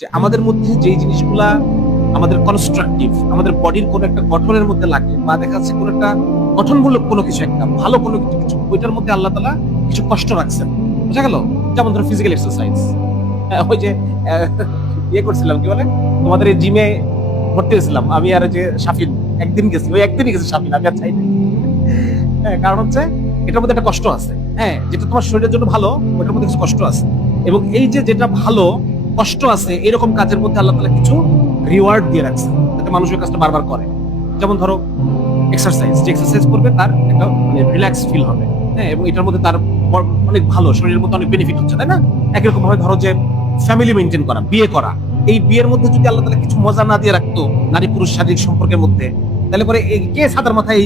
যে আমাদের মধ্যে যেই জিনিসগুলা আমাদের কনস্ট্রাকটিভ, আমাদের বডির কোনো একটা গঠনের মধ্যে লাগে, বা দেখা যাচ্ছে কোনো একটা গঠনমূলক কোনো কিছু, একটা ভালো কোনো কিছু, ওইটার মধ্যে আল্লাহ তাআলা কিছু কষ্ট রাখছেন। বুঝা গেল? যেমন ধরো ফিজিক্যাল এক্সারসাইজ। ওই যে ইয়ে করছিলাম, কি বলে, তোমাদের এই জিমে ভর্তি হয়েছিলাম আমি আর যে শাফিন, একদিন গেছি, ওই একদিনই গেছি শাফিন, আমি আর চাই নাই। হ্যাঁ, কারণ হচ্ছে এটার মধ্যে একটা কষ্ট আছে। হ্যাঁ, যেটা তোমার শরীরের জন্য ভালো, ওটার মধ্যে কিছু কষ্ট আছে। এবং এই যে যেটা ভালো, কষ্ট আছে, এরকম কাজের মধ্যে আল্লাহ তাআলা কিছু রিওয়ার্ড দিয়ে রাখছে, যাতে মানুষ ওই কাজটা বারবার করে। যেমন ধরো এক্সারসাইজ, যে এক্সারসাইজ করবে তার একটা রিল্যাক্স ফিল হবে। হ্যাঁ, এবং এটার মধ্যে তার অনেক ভালো, শরীরের মধ্যে অনেক বেনিফিট হচ্ছে, তাই না? একরকম ভাবে ধরো যে ফ্যামিলি মেনটেন করা, বিয়ে করা, এই বিয়ের মধ্যে যদি আল্লাহ তাআলা কিছু মজা না দিয়ে রাখতো নারী পুরুষ শারীরিক সম্পর্কের মধ্যে, তাহলে পরে কে ছাতার মাথায়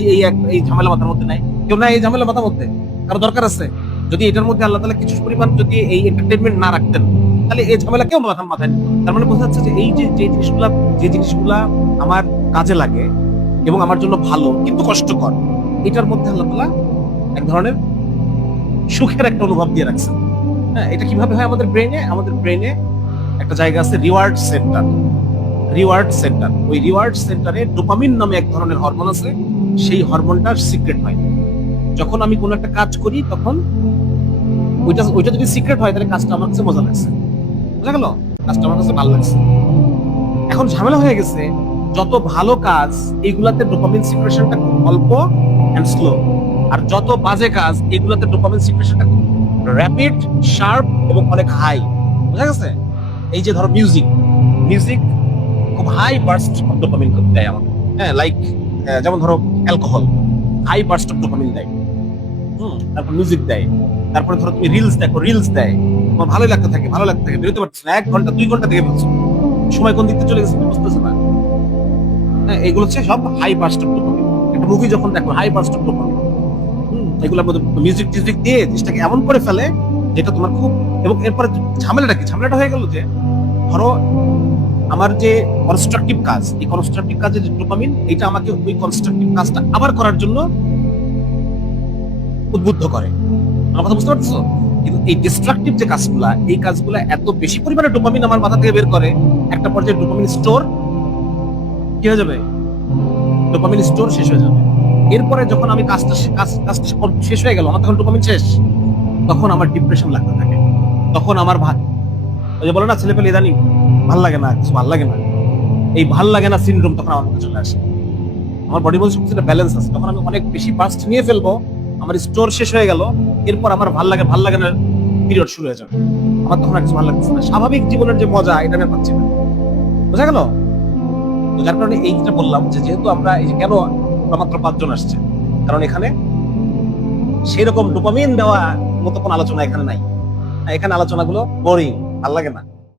এই ঝামেলা মাথার মধ্যে নাই? কেউ নাই এই ঝামেলা মাথার মধ্যে, কারো দরকার আছে? যদি এটার মধ্যে আল্লাহ তাআলা কিছু পরিমাণ যদি এই এন্টারটেইনমেন্ট না রাখতেন, তাহলে এই ঝামেলা কেউ মাথায় নিত। তার মানে বোঝা যাচ্ছে যে এই যে জিনিসগুলা আমার কাজে লাগে এবং আমার জন্য ভালো কিন্তু কষ্টকর, এটার মধ্যে আল্লাহ তাআলা এক ধরনের সুখের একটা অনুভব দিয়ে রাখছেন। হ্যাঁ, এটা কিভাবে হয়? আমাদের ব্রেনে একটা জায়গা আছে রিওয়ার্ড সেন্টার। ওই রিওয়ার্ড সেন্টারে ডোপামিন নামে এক ধরনের হরমোন আছে। সেই হরমোনটার সিক্রেট হয় যখন আমি কোনো একটা কাজ করি, তখন ওইটা যদি সিক্রেট হয়, তাহলে কাজটা আমার কাছে মজা লাগছে। বুঝা গেল? কাজটা আমার কাছে ভালো লাগছে। এখন ঝামেলা হয়ে গেছে, যত ভালো কাজ এগুলাতে ডোপামিন সিক্রেশনটা খুব অল্প এন্ড স্লো, আর যত বাজে কাজ এগুলাতে ডোপামিন সিক্রেশনটা খুব র্যাপিড, শার্প এবং অনেক হাই। বুঝা গেছে? এই যে ধরো মিউজিক খুব হাই বার্স্ট অফ ডোপামিন দেয় আমাকে। হ্যাঁ, লাইক যেমন ধরো alcohol high burst of dopamine দেয়। তারপর মিউজিক দেয়, তারপরে ধরো তুমি রিলস দেখো, রিলস দেয়, তোমার ভালোই লাগতে থাকে, বেরোতে পারছো না, 1 ঘন্টা 2 ঘন্টা দেখে ফেলছো, সময় কোন দিক থেকে চলে গেছে বুঝতেছো না। হ্যাঁ, এগুলো হচ্ছে সব হাই বার্স্ট অফ ডোপামিন। একটা মুভি যখন দেখো, হাই বার্স্ট অফ ডোপামিন, এগুলোর মধ্যে মিউজিক টিউজিক দিয়ে জিনিসটাকে এমন করে ফেলে যেটা তোমার খুব। এবং এরপরে ঝামেলাটা হয়ে গেল যে ধরো আমার যে কনস্ট্রাকটিভ কাজ, এই কনস্ট্রাকটিভ কাজের যে ডোপামিন, এটা আমাকে ওই কনস্ট্রাকটিভ কাজটা আবার করার জন্য উদ্বুদ্ধ করে। আমার কথা বুঝতে পারছো? কিন্তু এই ডিস্ট্রাকটিভ যে কাজগুলা, এই কাজগুলা এত বেশি পরিমাণে ডোপামিন আমার মাথা থেকে বের করে, একটা পর্যায়ে ডোপামিন স্টোর কি হয়ে যাবে? ডোপামিন স্টোর শেষ হয়ে যাবে। এরপরে যখন আমি কাজটা শেষ হয়ে গেল, আমার তখন ডোপামিন শেষ, তখন আমার ডিপ্রেশন লাগতে থাকে। তখন আমার ওই যে বলে না, ছেলে পেলে ইদানিং ভাল লাগে না, কিছু ভাল লাগে না, এই ভাল লাগে না সিনড্রোম তখন আমার মধ্যে চলে আসে। আমার বডি মধ্যে সবকিছু ব্যালেন্স আছে, তখন আমি অনেক বেশি বার্স্ট নিয়ে ফেলবো, আমার স্টোর শেষ হয়ে গেল, এরপর আমার ভাল লাগে না পিরিয়ড শুরু হয়ে যাবে। আমার তখন আর কিছু ভালো লাগছে না, স্বাভাবিক জীবনের যে মজা, এটা আমি পাচ্ছি না। বোঝা গেল? তো যার কারণে এইটা বললাম যে যেহেতু আমরা এই যে কেন মাত্র 5 জন আসছে, কারণ এখানে সেই রকম ডোপামিন দেওয়া মতো কোনো আলোচনা এখানে নাই। এখানে আলোচনাগুলো বোরিং, ভাল লাগে না।